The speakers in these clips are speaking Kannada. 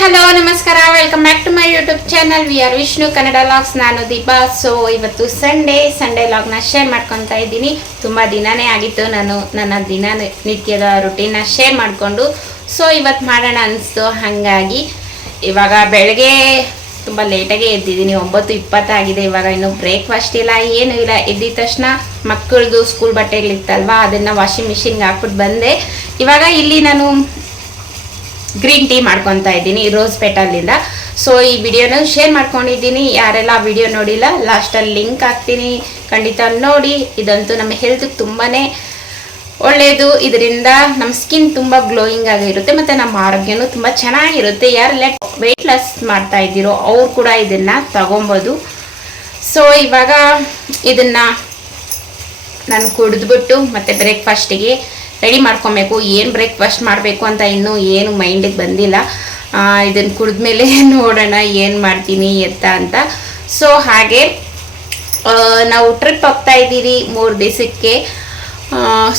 ಹಲೋ ನಮಸ್ಕಾರ, welcome back to my YouTube channel. We are Vishnu Kannada logs. ನಾನು ದೀಪಾ. ಸೊ ಇವತ್ತು ಸಂಡೇ ಲಾಗ್ನ ಶೇರ್ ಮಾಡ್ಕೊತಾ ಇದ್ದೀನಿ. ತುಂಬ ದಿನನೇ ಆಗಿತ್ತು ನಾನು ನನ್ನ ದಿನನಿತ್ಯದ ರುಟೀನ್ನ ಶೇರ್ ಮಾಡಿಕೊಂಡು. ಸೊ ಇವತ್ತು ಮಾಡೋಣ ಅನಿಸ್ತು. ಹಾಗಾಗಿ ಇವಾಗ ಬೆಳಗ್ಗೆ ತುಂಬ ಲೇಟಾಗೆ ಎದ್ದಿದ್ದೀನಿ. 9:20 ಆಗಿದೆ. ಇವಾಗ ಇನ್ನೂ ಬ್ರೇಕ್ಫಾಸ್ಟ್ ಇಲ್ಲ, ಏನೂ ಇಲ್ಲ. ಎದ್ದಿದ ತಕ್ಷಣ ಮಕ್ಕಳದು ಸ್ಕೂಲ್ ಬಟ್ಟೆಗಳಿತ್ತಲ್ವ, ಅದನ್ನು ವಾಷಿಂಗ್ ಮಿಷಿನ್ಗೆ ಹಾಕ್ಬಿಟ್ಟು ಬಂದೆ. ಇವಾಗ ಇಲ್ಲಿ ನಾನು ಗ್ರೀನ್ ಟೀ ಮಾಡ್ಕೊತಾ ಇದ್ದೀನಿ ರೋಸ್ ಪೆಟಲಿಂದ. ಸೊ ಈ ವಿಡಿಯೋನ ಶೇರ್ ಮಾಡ್ಕೊಂಡಿದ್ದೀನಿ. ಯಾರೆಲ್ಲ ವಿಡಿಯೋ ನೋಡಿಲ್ಲ, ಲಾಸ್ಟಲ್ಲಿ ಲಿಂಕ್ ಹಾಕ್ತೀನಿ, ಖಂಡಿತ ನೋಡಿ. ಇದಂತೂ ನಮ್ಮ ಹೆಲ್ತ್ಗೆ ತುಂಬಾ ಒಳ್ಳೆಯದು. ಇದರಿಂದ ನಮ್ಮ ಸ್ಕಿನ್ ತುಂಬ ಗ್ಲೋಯಿಂಗ್ ಆಗಿರುತ್ತೆ ಮತ್ತು ನಮ್ಮ ಆರೋಗ್ಯನೂ ತುಂಬ ಚೆನ್ನಾಗಿರುತ್ತೆ. ಯಾರೆಲ್ಲ ವೆಯ್ಟ್ ಲಾಸ್ ಮಾಡ್ತಾ ಇದ್ದೀರೋ ಅವ್ರು ಕೂಡ ಇದನ್ನು ತಗೊಬೋದು. ಸೊ ಇವಾಗ ಇದನ್ನು ನಾನು ಕುಡಿದ್ಬಿಟ್ಟು ಮತ್ತು ಬ್ರೇಕ್ಫಾಸ್ಟಿಗೆ ರೆಡಿ ಮಾಡ್ಕೊಬೇಕು. ಏನು ಬ್ರೇಕ್ಫಾಸ್ಟ್ ಮಾಡಬೇಕು ಅಂತ ಇನ್ನೂ ಏನು ಮೈಂಡಿಗೆ ಬಂದಿಲ್ಲ. ಇದನ್ನು ಕುಡಿದ್ಮೇಲೆ ನೋಡೋಣ ಏನು ಮಾಡ್ತೀನಿ ಅಂತ. ಸೊ ಹಾಗೆ ನಾವು ಟ್ರಿಪ್ ಹೋಗ್ತಾ ಇದ್ದೀರಿ 3 ದಿವಸಕ್ಕೆ,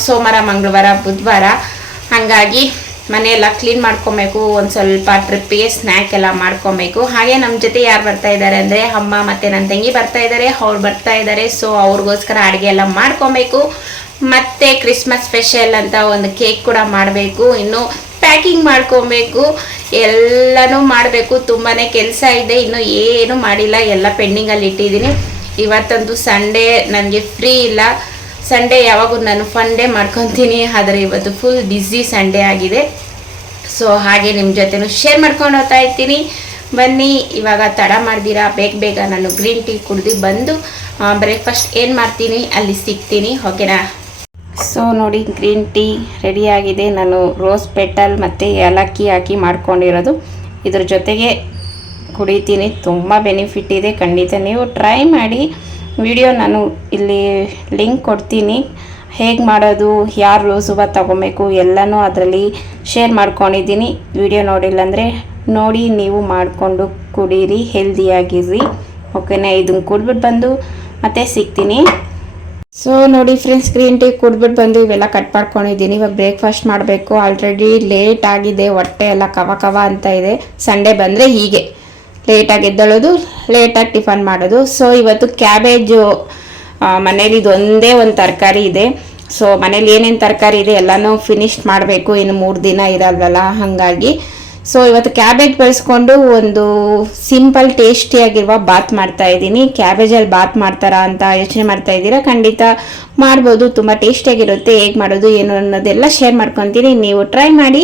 ಸೋಮವಾರ, ಮಂಗಳವಾರ, ಬುಧವಾರ. ಹಾಗಾಗಿ ಮನೆಯೆಲ್ಲ ಕ್ಲೀನ್ ಮಾಡ್ಕೊಬೇಕು. ಒಂದು ಸ್ವಲ್ಪ ಟ್ರಿಪ್ಪಿಗೆ ಸ್ನ್ಯಾಕ್ ಎಲ್ಲ ಮಾಡ್ಕೊಬೇಕು. ಹಾಗೆ ನಮ್ಮ ಜೊತೆ ಯಾರು ಬರ್ತಾ ಇದ್ದಾರೆ ಅಂದರೆ ಅಮ್ಮ ಮತ್ತು ನನ್ನ ತಂಗಿ ಬರ್ತಾ ಇದ್ದಾರೆ, ಅವ್ರು ಬರ್ತಾ ಇದ್ದಾರೆ. ಸೊ ಅವ್ರಿಗೋಸ್ಕರ ಅಡುಗೆ ಎಲ್ಲ ಮಾಡ್ಕೊಬೇಕು. ಮತ್ತು ಕ್ರಿಸ್ಮಸ್ ಸ್ಪೆಷಲ್ ಅಂತ ಒಂದು ಕೇಕ್ ಕೂಡ ಮಾಡಬೇಕು. ಇನ್ನು ಪ್ಯಾಕಿಂಗ್ ಮಾಡ್ಕೊಬೇಕು, ಎಲ್ಲನೂ ಮಾಡಬೇಕು. ತುಂಬಾ ಕೆಲಸ ಇದೆ, ಇನ್ನೂ ಏನೂ ಮಾಡಿಲ್ಲ, ಎಲ್ಲ ಪೆಂಡಿಂಗಲ್ಲಿ ಇಟ್ಟಿದ್ದೀನಿ. ಇವತ್ತಂತೂ ಸಂಡೇ ನನಗೆ ಫ್ರೀ ಇಲ್ಲ. ಸಂಡೇ ಯಾವಾಗೂ ನಾನು ಫನ್ ಡೇ ಮಾಡ್ಕೊತೀನಿ, ಆದರೆ ಇವತ್ತು ಫುಲ್ ಬ್ಯುಸಿ ಸಂಡೇ ಆಗಿದೆ. ಸೊ ಹಾಗೆ ನಿಮ್ಮ ಜೊತೆನೂ ಶೇರ್ ಮಾಡ್ಕೊಂಡು ಹೋಗ್ತಾ ಇರ್ತೀನಿ. ಬನ್ನಿ, ಇವಾಗ ತಡ ಮಾಡ್ದಿರಾ ಬೇಗ ನಾನು ಗ್ರೀನ್ ಟೀ ಕುಡ್ದು ಬಂದು ಬ್ರೇಕ್ಫಾಸ್ಟ್ ಏನು ಮಾಡ್ತೀನಿ ಅಲ್ಲಿ ಸಿಗ್ತೀನಿ, ಓಕೆನಾ? ಸೊ ನೋಡಿ, ಗ್ರೀನ್ ಟೀ ರೆಡಿಯಾಗಿದೆ. ನಾನು ರೋಸ್ ಪೆಟಲ್ ಮತ್ತು ಏಲಕ್ಕಿ ಹಾಕಿ ಮಾಡ್ಕೊಂಡಿರೋದು. ಇದ್ರ ಜೊತೆಗೆ ಕುಡಿತೀನಿ. ತುಂಬ ಬೆನಿಫಿಟ್ ಇದೆ, ಖಂಡಿತ ನೀವು ಟ್ರೈ ಮಾಡಿ. ವಿಡಿಯೋ ನಾನು ಇಲ್ಲಿ ಲಿಂಕ್ ಕೊಡ್ತೀನಿ, ಹೇಗೆ ಮಾಡೋದು, ಯಾರು ರೋಸ್ ಹೂವು ತೊಗೊಬೇಕು ಎಲ್ಲನೂ ಅದರಲ್ಲಿ ಶೇರ್ ಮಾಡ್ಕೊಂಡಿದ್ದೀನಿ. ವಿಡಿಯೋ ನೋಡಿಲ್ಲ ಅಂದರೆ ನೋಡಿ, ನೀವು ಮಾಡಿಕೊಂಡು ಕುಡೀರಿ, ಹೆಲ್ದಿಯಾಗಿರ್ರಿ, ಓಕೆನಾ? ಇದನ್ನು ಕುಡ್ಬಿಟ್ಟು ಬಂದು ಮತ್ತೆ ಸಿಗ್ತೀನಿ. ಸೊ ನೋಡಿ ಫ್ರೆಂಡ್ಸ್, ಗ್ರೀನ್ ಟೀ ಕುಡ್ಬಿಟ್ಟು ಬಂದು ಇವೆಲ್ಲ ಕಟ್ ಮಾಡ್ಕೊಂಡಿದ್ದೀನಿ. ಇವಾಗ ಬ್ರೇಕ್ಫಾಸ್ಟ್ ಮಾಡಬೇಕು. ಆಲ್ರೆಡಿ ಲೇಟ್ ಆಗಿದೆ, ಹೊಟ್ಟೆ ಎಲ್ಲ ಕವ ಅಂತ ಇದೆ. ಸಂಡೇ ಬಂದರೆ ಹೀಗೆ ಲೇಟಾಗಿ ಎದ್ದೇಳೋದು, ಲೇಟಾಗಿ ಟಿಫನ್ ಮಾಡೋದು. ಸೊ ಇವತ್ತು ಕ್ಯಾಬೇಜು ಮನೇಲಿ ಇದೊಂದೇ ಒಂದು ತರಕಾರಿ ಇದೆ. ಸೊ ಮನೇಲಿ ಏನೇನು ತರಕಾರಿ ಇದೆ ಎಲ್ಲನೂ ಫಿನಿಶ್ ಮಾಡಬೇಕು, ಇನ್ನು 3 ದಿನ ಇರಲ್ವಲ್ಲ, ಹಾಗಾಗಿ. ಸೊ ಇವತ್ತು ಕ್ಯಾಬೇಜ್ ಬೆಳೆಸ್ಕೊಂಡು ಒಂದು ಸಿಂಪಲ್ ಟೇಸ್ಟಿಯಾಗಿರುವ ಬಾತ್ ಮಾಡ್ತಾ ಇದ್ದೀನಿ. ಕ್ಯಾಬೇಜಲ್ಲಿ ಬಾತ್ ಮಾಡ್ತಾರಾ ಅಂತ ಯೋಚನೆ ಮಾಡ್ತಾ ಇದ್ದೀರಾ? ಖಂಡಿತ ಮಾಡ್ಬೋದು, ತುಂಬ ಟೇಸ್ಟಿಯಾಗಿರುತ್ತೆ. ಹೇಗೆ ಮಾಡೋದು ಏನು ಅನ್ನೋದೆಲ್ಲ ಶೇರ್ ಮಾಡ್ಕೊತೀನಿ, ನೀವು ಟ್ರೈ ಮಾಡಿ.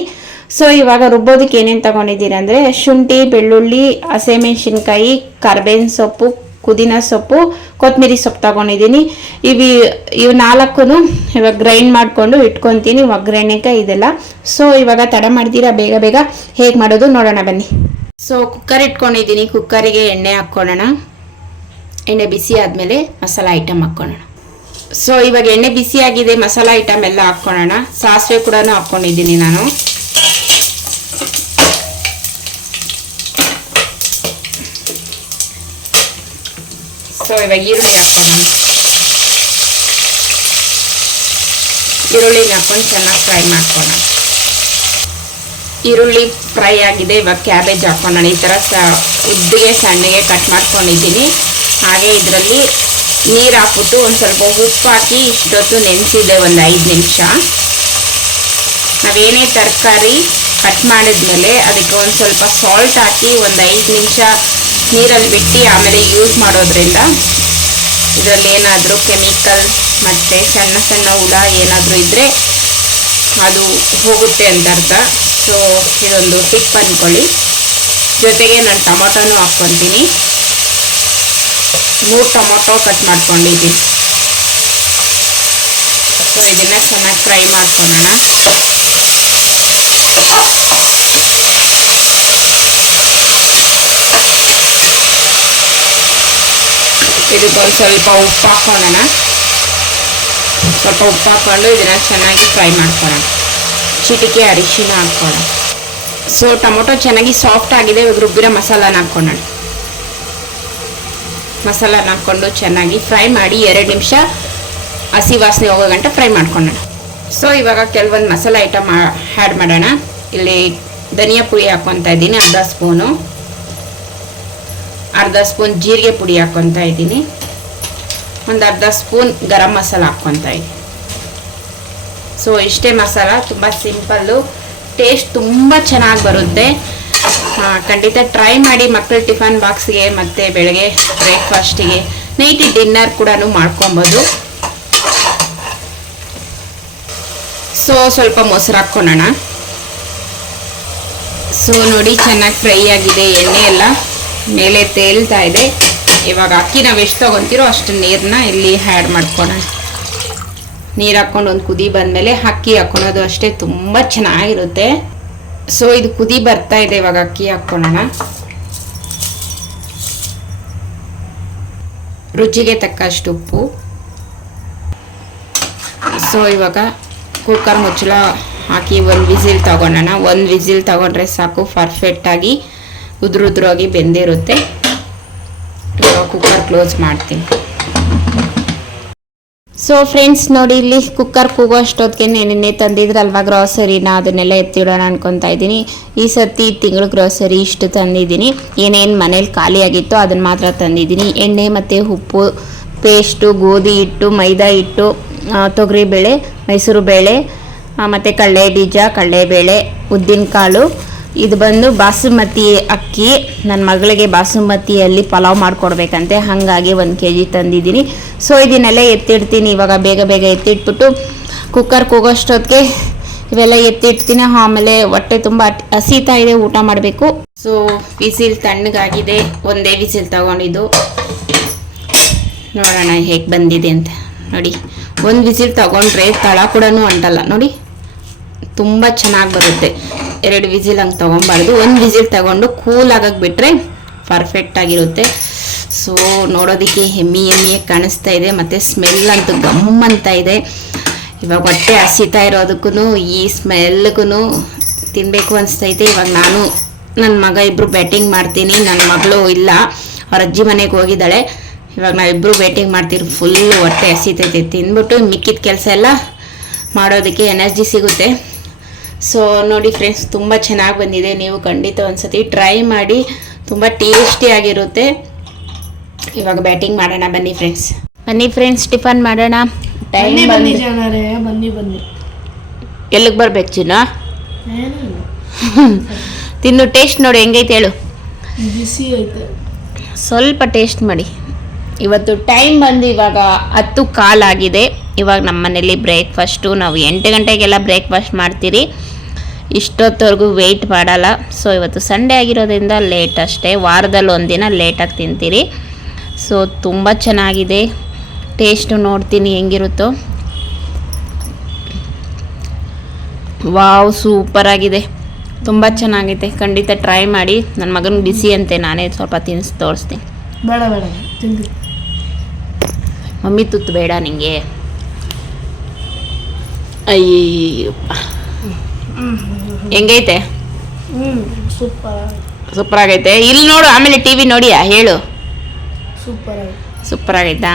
ಸೊ ಇವಾಗ ರುಬ್ಬೋದಕ್ಕೆ ಏನೇನು ತೊಗೊಂಡಿದ್ದೀರಿ ಅಂದರೆ ಶುಂಠಿ, ಬೆಳ್ಳುಳ್ಳಿ, ಹಸಿಮೆಣಸಿನ್ಕಾಯಿ, ಕರ್ಬೇವಿನ ಸೊಪ್ಪು, ಪುದೀನ ಸೊಪ್ಪು, ಕೊತ್ತಂಬರಿ ಸೊಪ್ಪು ತೊಗೊಂಡಿದ್ದೀನಿ. ಇವು 4 ಇವಾಗ ಗ್ರೈಂಡ್ ಮಾಡಿಕೊಂಡು ಇಟ್ಕೊತೀನಿ, ಒಗ್ಗರಣೆಗೆ ಇದೆಲ್ಲ. ಸೊ ಇವಾಗ ತಡ ಮಾಡ್ತೀರಾ, ಬೇಗ ಹೇಗೆ ಮಾಡೋದು ನೋಡೋಣ ಬನ್ನಿ. ಸೊ ಕುಕ್ಕರ್ ಇಟ್ಕೊಂಡಿದ್ದೀನಿ. ಕುಕ್ಕರಿಗೆ ಎಣ್ಣೆ ಹಾಕ್ಕೊಳ್ಳೋಣ. ಎಣ್ಣೆ ಬಿಸಿ ಆದಮೇಲೆ ಮಸಾಲ ಐಟಮ್ ಹಾಕ್ಕೊಳ್ಳೋಣ. ಸೊ ಇವಾಗ ಎಣ್ಣೆ ಬಿಸಿ ಆಗಿದೆ, ಮಸಾಲ ಐಟಮ್ ಎಲ್ಲ ಹಾಕ್ಕೊಳ್ಳೋಣ. ಸಾಸಿವೆ ಕೂಡ ಹಾಕ್ಕೊಂಡಿದ್ದೀನಿ ನಾನು. ಸೊ ಇವಾಗ ಈರುಳ್ಳಿ ಹಾಕ್ಕೊಳ್ಳೋಣ. ಈರುಳ್ಳಿನ ಹಾಕ್ಕೊಂಡು ಚೆನ್ನಾಗಿ ಫ್ರೈ ಮಾಡ್ಕೊಳ್ಳೋಣ. ಈರುಳ್ಳಿ ಫ್ರೈ ಆಗಿದೆ. ಇವಾಗ ಕ್ಯಾಬೇಜ್ ಹಾಕ್ಕೊಳ್ಳೋಣ. ಈ ಥರ ಉದ್ದಿಗೆ ಸಣ್ಣಗೆ ಕಟ್ ಮಾಡ್ಕೊಂಡಿದ್ದೀನಿ. ಹಾಗೆ ಇದರಲ್ಲಿ ನೀರು ಹಾಕ್ಬಿಟ್ಟು ಒಂದು ಸ್ವಲ್ಪ ಉಪ್ಪು ಹಾಕಿ ಇಷ್ಟೊತ್ತು ನೆನೆಸಿದೆ, ಒಂದು 5 ನಿಮಿಷ. ನಾವೇನೇ ತರಕಾರಿ ಕಟ್ ಮಾಡಿದ್ಮೇಲೆ ಅದಕ್ಕೆ ಒಂದು ಸ್ವಲ್ಪ ಸಾಲ್ಟ್ ಹಾಕಿ ಒಂದು 5 ನಿಮಿಷ ನೀರಲ್ಲಿ ಬಿಟ್ಟು ಆಮೇಲೆ ಯೂಸ್ ಮಾಡೋದ್ರಿಂದ ಇದರಲ್ಲಿ ಏನಾದರೂ ಕೆಮಿಕಲ್ ಮತ್ತು ಸಣ್ಣ ಹುಳ ಏನಾದರೂ ಇದ್ದರೆ ಅದು ಹೋಗುತ್ತೆ ಅಂತ ಅರ್ಥ. ಸೊ ಇದೊಂದು ಟಿಪ್ ಅಂದ್ಕೊಳ್ಳಿ. ಜೊತೆಗೆ ನಾನು ಟೊಮೊಟೊನೂ ಹಾಕ್ಕೊತೀನಿ. 3 ಟೊಮೊಟೊ ಕಟ್ ಮಾಡ್ಕೊಂಡಿದ್ದೀನಿ. ಸೊ ಇದನ್ನು ಚೆನ್ನಾಗಿ ಫ್ರೈ ಮಾಡ್ಕೊಳ್ಳೋಣ. ಇದಕ್ಕೊಂದು ಸ್ವಲ್ಪ ಉಪ್ಪು ಹಾಕ್ಕೊಳ್ಳೋಣ. ಸ್ವಲ್ಪ ಉಪ್ಪು ಹಾಕ್ಕೊಂಡು ಇದನ್ನು ಚೆನ್ನಾಗಿ ಫ್ರೈ ಮಾಡ್ಕೊಳ್ಳೋಣ. ಚಿಟಿಕೆ ಅರಿಶಿನ ಹಾಕ್ಕೊಳ್ಳೋಣ. ಸೊ ಟೊಮೊಟೊ ಚೆನ್ನಾಗಿ ಸಾಫ್ಟ್ ಆಗಿದೆ. ಇವಾಗ ರುಬ್ಬಿರೋ ಮಸಾಲಾನ ಹಾಕ್ಕೊಳ್ಳೋಣ. ಮಸಾಲಾನ ಹಾಕ್ಕೊಂಡು ಚೆನ್ನಾಗಿ ಫ್ರೈ ಮಾಡಿ 2 ನಿಮಿಷ ಹಸಿ ವಾಸನೆ ಹೋಗೋ ಗಂಟ ಫ್ರೈ ಮಾಡ್ಕೊಳ್ಳೋಣ. ಸೊ ಇವಾಗ ಕೆಲವೊಂದು ಮಸಾಲೆ ಐಟಮ್ ಆ್ಯಡ್ ಮಾಡೋಣ. ಇಲ್ಲಿ ಧನಿಯಾ ಪುಡಿ ಹಾಕ್ಕೊತಾ ಇದ್ದೀನಿ ಅರ್ಧ ಸ್ಪೂನ್ ಜೀರಿಗೆ ಪುಡಿ ಹಾಕ್ಕೊತಾ ಇದ್ದೀನಿ, ಒಂದು ಅರ್ಧ ಸ್ಪೂನ್ ಗರಂ ಮಸಾಲ ಹಾಕ್ಕೊತಾ ಇದ್ದೀನಿ. ಸೊ ಇಷ್ಟೇ ಮಸಾಲ, ತುಂಬ ಸಿಂಪಲ್ಲು, ಟೇಸ್ಟ್ ತುಂಬ ಚೆನ್ನಾಗಿ ಬರುತ್ತೆ. ಖಂಡಿತ ಟ್ರೈ ಮಾಡಿ ಮಕ್ಕಳ ಟಿಫನ್ ಬಾಕ್ಸ್ಗೆ ಮತ್ತು ಬೆಳಗ್ಗೆ ಬ್ರೇಕ್ಫಾಸ್ಟಿಗೆ, ನೈಟ್ ಡಿನ್ನರ್ ಕೂಡ ಮಾಡ್ಕೊಬೋದು. ಸೊ ಸ್ವಲ್ಪ ಮೊಸರು ಹಾಕ್ಕೊಳ್ಳೋಣ. ಸೊ ನೋಡಿ ಚೆನ್ನಾಗಿ ಫ್ರೈ ಆಗಿದೆ, ಎಣ್ಣೆ ಎಲ್ಲ ಮೇಲೆ ತೇಲ್ತಾ ಇದೆ. ಇವಾಗ ಅಕ್ಕಿ ನಾವು ಎಷ್ಟು ತೊಗೊತೀರೋ ಅಷ್ಟು ನೀರನ್ನ ಇಲ್ಲಿ ಆ್ಯಡ್ ಮಾಡ್ಕೊಳ್ಳೋಣ. ನೀರು ಹಾಕ್ಕೊಂಡು ಒಂದು ಕುದಿ ಬಂದಮೇಲೆ ಅಕ್ಕಿ ಹಾಕ್ಕೊಳೋದು ಅಷ್ಟೇ, ತುಂಬ ಚೆನ್ನಾಗಿರುತ್ತೆ. ಸೊ ಇದು ಕುದಿ ಬರ್ತಾ ಇದೆ, ಇವಾಗ ಅಕ್ಕಿ ಹಾಕ್ಕೊಳ್ಳೋಣ. ರುಚಿಗೆ ತಕ್ಕಷ್ಟು ಉಪ್ಪು. ಸೊ ಇವಾಗ ಕುಕ್ಕರ್ ಮುಚ್ಚಳ ಹಾಕಿ ಒಂದು ವಿಸಿಲ್ ತಗೊಳ್ಳೋಣ. ಒಂದು ವಿಸಿಲ್ ತಗೊಂಡ್ರೆ ಸಾಕು, ಪರ್ಫೆಕ್ಟಾಗಿ ಉದುರುದ್ರಾಗಿ ಬೆಂದಿರುತ್ತೆ. ಇವಾಗ ಕುಕ್ಕರ್ ಕ್ಲೋಸ್ ಮಾಡ್ತೀನಿ. ಸೊ ಫ್ರೆಂಡ್ಸ್ ನೋಡಿ, ಇಲ್ಲಿ ಕುಕ್ಕರ್ ಕೂಗೋ ಅಷ್ಟೊತ್ತಿಗೆ ನೆನ್ನೆ ತಂದಿದ್ರಲ್ವ ಗ್ರಾಸರಿನ, ಅದನ್ನೆಲ್ಲ ಎತ್ತಿಡೋಣ ಅನ್ಕೊತಾ ಇದ್ದೀನಿ. ಈ ಸರ್ತಿ ತಿಂಗಳು ಗ್ರಾಸರಿ ಇಷ್ಟು ತಂದಿದ್ದೀನಿ. ಏನೇನು ಮನೇಲಿ ಖಾಲಿ ಆಗಿತ್ತು ಅದನ್ನು ಮಾತ್ರ ತಂದಿದ್ದೀನಿ. ಎಣ್ಣೆ ಮತ್ತು ಉಪ್ಪು, ಪೇಸ್ಟು, ಗೋಧಿ ಹಿಟ್ಟು, ಮೈದಾ ಹಿಟ್ಟು, ತೊಗರಿಬೇಳೆ, ಮೈಸೂರು ಬೇಳೆ ಮತ್ತು ಕಡಲೆಬೀಜ, ಕಡಲೆಬೇಳೆ, ಉದ್ದಿನಕಾಳು. ಇದು ಬಂದು ಬಾಸುಮತಿ ಅಕ್ಕಿ. ನನ್ನ ಮಗಳಿಗೆ ಬಾಸುಮತಿಯಲ್ಲಿ ಪಲಾವ್ ಮಾಡಿಕೊಡ್ಬೇಕಂತೆ, ಹಾಗಾಗಿ 1 kg ತಂದಿದ್ದೀನಿ. ಸೊ ಇದನ್ನೆಲ್ಲ ಎತ್ತಿಡ್ತೀನಿ. ಇವಾಗ ಬೇಗ ಬೇಗ ಎತ್ತಿಟ್ಬಿಟ್ಟು ಕುಕ್ಕರ್ ಕೂಗೋಷ್ಟೊತ್ತಿಗೆ ಇವೆಲ್ಲ ಎತ್ತಿಡ್ತೀನಿ. ಆಮೇಲೆ ಹೊಟ್ಟೆ ತುಂಬ ಹಸಿತಾ ಇದೆ, ಊಟ ಮಾಡಬೇಕು. ಸೊ ವಿಸಿಲ್ ತಣ್ಣಗಾಗಿದೆ, ಒಂದೇ ವಿಸಿಲ್ ತಗೊಂಡಿದ್ದು. ನೋಡೋಣ ಹೇಗೆ ಬಂದಿದೆ ಅಂತ. ನೋಡಿ, ಒಂದು ವಿಸಿಲ್ ತಗೊಂಡ್ರೆ ತಳ ಕೂಡ ಅಂಟಲ್ಲ. ನೋಡಿ, ತುಂಬ ಚೆನ್ನಾಗಿ ಬರುತ್ತೆ. 2 ವಿಸಿಲ್ ಹಂಗೆ ತೊಗೊಬಾರ್ದು, 1 ವಿಸಿಲ್ ತಗೊಂಡು ಕೂಲ್ ಆಗಕ್ಕೆ ಬಿಟ್ಟರೆ ಪರ್ಫೆಕ್ಟ್ ಆಗಿರುತ್ತೆ. ಸೊ ನೋಡೋದಕ್ಕೆ ಎಮ್ಮಿಯಾಗಿ ಕಾಣಿಸ್ತಾ ಇದೆ, ಮತ್ತು ಸ್ಮೆಲ್ ಅಂತೂ ಗಮ್ ಅಂತ ಇದೆ. ಇವಾಗ ಹೊಟ್ಟೆ ಹಸಿತಾ ಇರೋದಕ್ಕೂ ಈ ಸ್ಮೆಲ್ಗೂ ತಿನ್ನಬೇಕು ಅನಿಸ್ತೈತೆ. ಇವಾಗ ನಾನು ನನ್ನ ಮಗ ಇಬ್ಬರು ಬ್ಯಾಟಿಂಗ್ ಮಾಡ್ತೀನಿ. ನನ್ನ ಮಗಳು ಇಲ್ಲ, ಅವ್ರ ಅಜ್ಜಿ ಮನೆಗೆ ಹೋಗಿದ್ದಾಳೆ. ಇವಾಗ ನಾವಿಬ್ಬರು ಬ್ಯಾಟಿಂಗ್ ಮಾಡ್ತೀವಿ. ಫುಲ್ಲು ಹೊಟ್ಟೆ ಹಸಿತೈತೆ. ತಿಂದ್ಬಿಟ್ಟು ಮಿಕ್ಕಿದ ಕೆಲಸ ಎಲ್ಲ ಮಾಡೋದಕ್ಕೆ ಎನರ್ಜಿ ಸಿಗುತ್ತೆ. ಸೊ ನೋಡಿ ಫ್ರೆಂಡ್ಸ್, ತುಂಬ ಚೆನ್ನಾಗಿ ಬಂದಿದೆ. ನೀವು ಖಂಡಿತ ಒಂದ್ಸತಿ ಟ್ರೈ ಮಾಡಿ, ತುಂಬ ಟೇಸ್ಟಿಯಾಗಿರುತ್ತೆ. ಇವಾಗ ಬ್ಯಾಟಿಂಗ್ ಮಾಡೋಣ, ಬನ್ನಿ ಫ್ರೆಂಡ್ಸ್ ಟಿಫನ್ ಮಾಡೋಣ. ಟೈಮ್ ಬನ್ನಿ ಎಲ್ಲಿಗೆ ಬರ್ಬೇಕು ಚಿನ್ನ? ತಿನ್ನು, ಟೇಸ್ಟ್ ನೋಡಿ ಹೆಂಗೈತೆ ಹೇಳು. ಬಿಸಿ ಐತೆ, ಸ್ವಲ್ಪ ಟೇಸ್ಟ್ ಮಾಡಿ. ಇವತ್ತು ಟೈಮ್ ಬಂದು ಇವಾಗ 10:15 ಆಗಿದೆ. ಇವಾಗ ನಮ್ಮ ಮನೇಲಿ ಬ್ರೇಕ್ಫಾಸ್ಟು ನಾವು 8 ಗಂಟೆಗೆಲ್ಲ ಬ್ರೇಕ್ಫಾಸ್ಟ್ ಮಾಡ್ತೀರಿ. ಇಷ್ಟೊತ್ತವರೆಗೂ ವೆಯ್ಟ್ ಮಾಡಲ್ಲ. ಸೊ ಇವತ್ತು ಸಂಡೇ ಆಗಿರೋದ್ರಿಂದ ಲೇಟ್ ಅಷ್ಟೇ. ವಾರದಲ್ಲಿ ಒಂದಿನ ಲೇಟಾಗಿ ತಿಂತೀರಿ. ಸೊ ತುಂಬ ಚೆನ್ನಾಗಿದೆ. ಟೇಸ್ಟು ನೋಡ್ತೀನಿ ಹೆಂಗಿರುತ್ತೋ. ವಾವ್, ಸೂಪರಾಗಿದೆ, ತುಂಬ ಚೆನ್ನಾಗಿದೆ. ಖಂಡಿತ ಟ್ರೈ ಮಾಡಿ. ನನ್ನ ಮಗನಿಗೆ ಬಿಸಿ ಅಂತೆ, ನಾನೇ ಸ್ವಲ್ಪ ತಿನ್ನಿಸಿ ತೋರಿಸ್ತೀನಿ. ಬೇಡ ತಿಂದು ಮಮ್ಮಿ ತುತ್ತು ಬೇಡ ನಿಂಗೆ? ಅಯ್ಯಪ್ಪ, ಹೆಂಗೈತೆ? ಸೂಪರ್ ಆಗೈತೆ. ಇಲ್ಲಿ ನೋಡು, ಆಮೇಲೆ TV ನೋಡಿಯಾ ಹೇಳು. ಸೂಪರ್ ಆಗೈತಾ?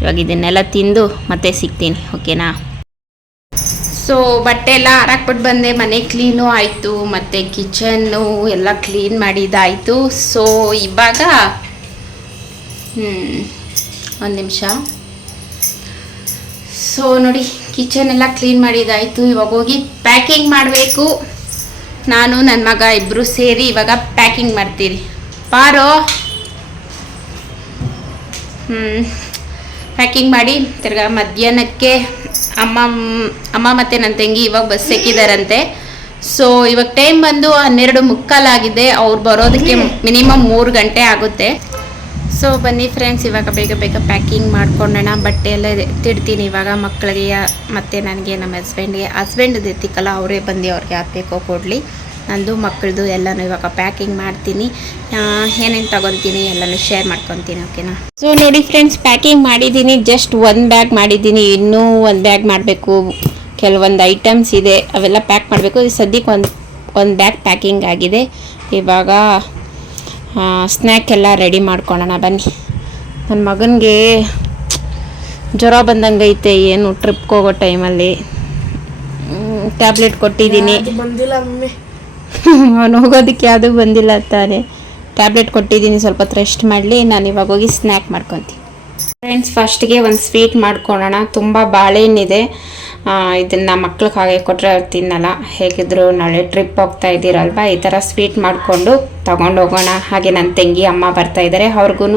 ಇವಾಗ ಇದನ್ನೆಲ್ಲ ತಿಂದು ಮತ್ತೆ ಸಿಗ್ತೀನಿ, ಓಕೆನಾ? ಸೊ ಬಟ್ಟೆ ಎಲ್ಲ ಹಾರಾಕ್ಬಿಟ್ಟು ಬಂದೆ. ಮನೆ ಕ್ಲೀನು ಆಯಿತು, ಮತ್ತು ಕಿಚನ್ನು ಎಲ್ಲ ಕ್ಲೀನ್ ಮಾಡಿದ್ದಾಯಿತು. ಸೊ ಇವಾಗ ಒಂದು ನಿಮಿಷ. ಸೊ ನೋಡಿ, ಕಿಚನ್ ಎಲ್ಲ ಕ್ಲೀನ್ ಮಾಡಿದ್ದಾಯಿತು. ಇವಾಗ ಹೋಗಿ ಪ್ಯಾಕಿಂಗ್ ಮಾಡಬೇಕು. ನಾನು ನನ್ನ ಮಗ ಇಬ್ಬರು ಸೇರಿ ಇವಾಗ ಪ್ಯಾಕಿಂಗ್ ಮಾಡ್ತೀರಿ. ಪಾರೋ ಪ್ಯಾಕಿಂಗ್ ಮಾಡಿ ತಿರ್ಗಾ ಮಧ್ಯಾಹ್ನಕ್ಕೆ ಅಮ್ಮ ಮತ್ತು ನನ್ನ ತಂಗಿ ಇವಾಗ ಬಸ್ ಸಿಕ್ಕಿದಾರಂತೆ. ಸೊ ಇವಾಗ ಟೈಮ್ ಬಂದು 12:15 ಆಗಿದೆ. ಅವ್ರು ಬರೋದಕ್ಕೆ ಮಿನಿಮಮ್ 3 ಗಂಟೆ ಆಗುತ್ತೆ. ಸೊ ಬನ್ನಿ ಫ್ರೆಂಡ್ಸ್, ಇವಾಗ ಬೇಗ ಬೇಗ ಪ್ಯಾಕಿಂಗ್ ಮಾಡ್ಕೊಂಡೋಣ. ಬಟ್ಟೆ ಎಲ್ಲ ತಿಡ್ತೀನಿ ಇವಾಗ ಮಕ್ಕಳಿಗೆ ಮತ್ತು ನನಗೆ, ನಮ್ಮ ಹಸ್ಬೆಂಡ್ದು ಎತ್ತಿಕ್ಕಲ್ಲ, ಅವರೇ ಬಂದು ಅವ್ರಿಗೆ ಯಾರು ಬೇಕೋ ಕೊಡಲಿ. ನಂದು ಮಕ್ಕಳದು ಎಲ್ಲನೂ ಇವಾಗ ಪ್ಯಾಕಿಂಗ್ ಮಾಡ್ತೀನಿ. ಏನೇನು ತೊಗೊತೀನಿ ಎಲ್ಲನೂ ಶೇರ್ ಮಾಡ್ಕೊತೀನಿ, ಓಕೆನಾ? ಸೊ ನೋಡಿ ಫ್ರೆಂಡ್ಸ್, ಪ್ಯಾಕಿಂಗ್ ಮಾಡಿದ್ದೀನಿ. ಜಸ್ಟ್ 1 ಬ್ಯಾಗ್ ಮಾಡಿದ್ದೀನಿ, ಇನ್ನೂ 1 ಬ್ಯಾಗ್ ಮಾಡಬೇಕು. ಕೆಲವೊಂದು ಐಟಮ್ಸ್ ಇದೆ, ಅವೆಲ್ಲ ಪ್ಯಾಕ್ ಮಾಡಬೇಕು. ಸದ್ಯಕ್ಕೆ ಒಂದು ಬ್ಯಾಗ್ ಪ್ಯಾಕಿಂಗ್ ಆಗಿದೆ. ಇವಾಗ ಸ್ನ್ಯಾಕ್ ಎಲ್ಲ ರೆಡಿ ಮಾಡ್ಕೊಳ್ಳೋಣ ಬನ್ನಿ. ನನ್ನ ಮಗನಿಗೆ ಜ್ವರ ಬಂದಂಗೆ ಐತೆ, ಏನು ಟ್ರಿಪ್ಗೆ ಹೋಗೋ ಟೈಮಲ್ಲಿ ಟ್ಯಾಬ್ಲೆಟ್ ಕೊಟ್ಟಿದ್ದೀನಿ. ಅವನು ಹೋಗೋದಕ್ಕೆ ಯಾವುದೂ ಬಂದಿಲ್ಲ ತಾನೆ. ಟ್ಯಾಬ್ಲೆಟ್ ಕೊಟ್ಟಿದ್ದೀನಿ, ಸ್ವಲ್ಪ ಹೊತ್ತು ರೆಸ್ಟ್ ಮಾಡಲಿ. ನಾನು ಇವಾಗ ಹೋಗಿ ಸ್ನ್ಯಾಕ್ ಮಾಡ್ಕೊತೀನಿ. ಫ್ರೆಂಡ್ಸ್, ಫಸ್ಟಿಗೆ ಒಂದು ಸ್ವೀಟ್ ಮಾಡ್ಕೊಳ್ಳೋಣ. ತುಂಬ ಬಾಳೆಹಣ್ಣಿದೆ, ಇದನ್ನು ಮಕ್ಳಿಗೆ ಹಾಗೆ ಕೊಟ್ಟರೆ ಅವ್ರು ತಿನ್ನಲ್ಲ. ಹೇಗಿದ್ರು ನಾಳೆ ಟ್ರಿಪ್ ಹೋಗ್ತಾ ಇದ್ದೀರಲ್ವ, ಈ ಥರ ಸ್ವೀಟ್ ಮಾಡಿಕೊಂಡು ತಗೊಂಡು ಹೋಗೋಣ. ಹಾಗೆ ನನ್ನ ತಂಗಿ ಅಮ್ಮ ಬರ್ತಾಯಿದ್ದಾರೆ, ಅವ್ರಿಗೂ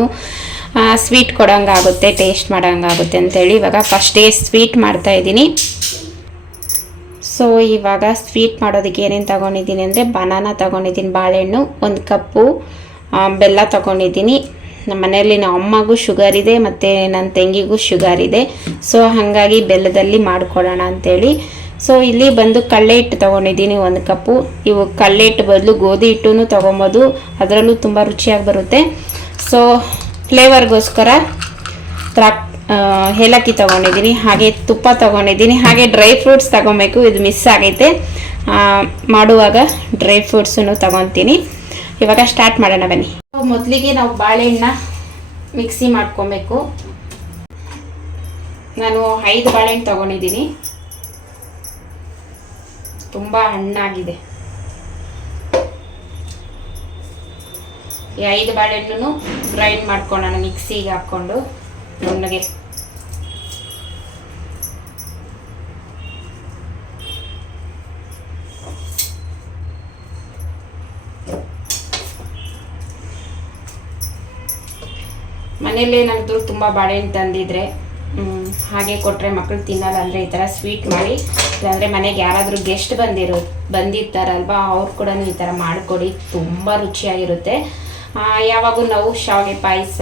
ಸ್ವೀಟ್ ಕೊಡೋಂಗಾಗುತ್ತೆ, ಟೇಸ್ಟ್ ಮಾಡೋಂಗಾಗುತ್ತೆ ಅಂತೇಳಿ ಇವಾಗ ಫಸ್ಟಿಗೆ ಸ್ವೀಟ್ ಮಾಡ್ತಾಯಿದ್ದೀನಿ. ಸೊ ಇವಾಗ ಸ್ವೀಟ್ ಮಾಡೋದಕ್ಕೆ ಏನೇನು ತೊಗೊಂಡಿದ್ದೀನಿ ಅಂದರೆ ಬನಾನಾ ತೊಗೊಂಡಿದ್ದೀನಿ, ಬಾಳೆಹಣ್ಣು, 1 ಕಪ್ಪು ಬೆಲ್ಲ ತೊಗೊಂಡಿದ್ದೀನಿ. ನಮ್ಮ ಮನೆಯಲ್ಲಿ ನಮ್ಮ ಅಮ್ಮಗೂ ಶುಗರ್ ಇದೆ ಮತ್ತು ನನ್ನ ತಂಗಿಗೂ ಶುಗರ್ ಇದೆ. ಸೊ ಹಾಗಾಗಿ ಬೆಲ್ಲದಲ್ಲಿ ಮಾಡಿಕೊಡೋಣ ಅಂಥೇಳಿ. ಸೊ ಇಲ್ಲಿ ಬಂದು ಕಡಲೆ ಹಿಟ್ಟು ತೊಗೊಂಡಿದ್ದೀನಿ 1 ಕಪ್ಪು. ಇವು ಕಡಲೆ ಹಿಟ್ಟು ಬದಲು ಗೋಧಿ ಹಿಟ್ಟೂ ತೊಗೊಬೋದು, ಅದರಲ್ಲೂ ತುಂಬ ರುಚಿಯಾಗಿ ಬರುತ್ತೆ. ಸೊ ಫ್ಲೇವರ್ಗೋಸ್ಕರ ಏಲಕ್ಕಿ ತೊಗೊಂಡಿದ್ದೀನಿ, ಹಾಗೆ ತುಪ್ಪ ತೊಗೊಂಡಿದ್ದೀನಿ, ಹಾಗೆ ಡ್ರೈ ಫ್ರೂಟ್ಸ್ ತೊಗೊಬೇಕು. ಇದು ಮಿಸ್ ಆಗೈತೆ, ಮಾಡುವಾಗ ಡ್ರೈ ಫ್ರೂಟ್ಸನ್ನು ತೊಗೊತೀನಿ. ಇವಾಗ ಸ್ಟಾರ್ಟ್ ಮಾಡೋಣ ಬನ್ನಿ. ಮೊದಲಿಗೆ ನಾವು ಬಾಳೆಹಣ್ಣ ಮಿಕ್ಸಿ ಮಾಡ್ಕೊಬೇಕು. ನಾನು 5 ಬಾಳೆಹಣ್ಣು ತೊಗೊಂಡಿದ್ದೀನಿ, ತುಂಬ ಹಣ್ಣಾಗಿದೆ. ಈ 5 ಬಾಳೆಹಣ್ಣು ಗ್ರೈಂಡ್ ಮಾಡ್ಕೊಳ್ಳೋಣ ಮಿಕ್ಸಿಗೆ ಹಾಕ್ಕೊಂಡು ನುಣ್ಣಗೆ. ಮನೆಯಲ್ಲೇ ಏನಾದರೂ ತುಂಬ ಬಾಳೆಹಣ್ಣು ತಂದಿದ್ರೆ ಹಾಗೆ ಕೊಟ್ಟರೆ ಮಕ್ಕಳು ತಿನ್ನಲ್ಲ ಅಂದರೆ ಈ ಥರ ಸ್ವೀಟ್ ಮಾಡಿ, ಇಲ್ಲಾಂದರೆ ಮನೆಗೆ ಯಾರಾದರೂ ಗೆಸ್ಟ್ ಬಂದಿರ್ತಾರಲ್ವ ಅವ್ರು ಕೂಡ ಈ ಥರ ಮಾಡಿಕೊಡಿ, ತುಂಬ ರುಚಿಯಾಗಿರುತ್ತೆ. ಯಾವಾಗೂ ನಾವು ಶಾವಿಗೆ ಪಾಯಸ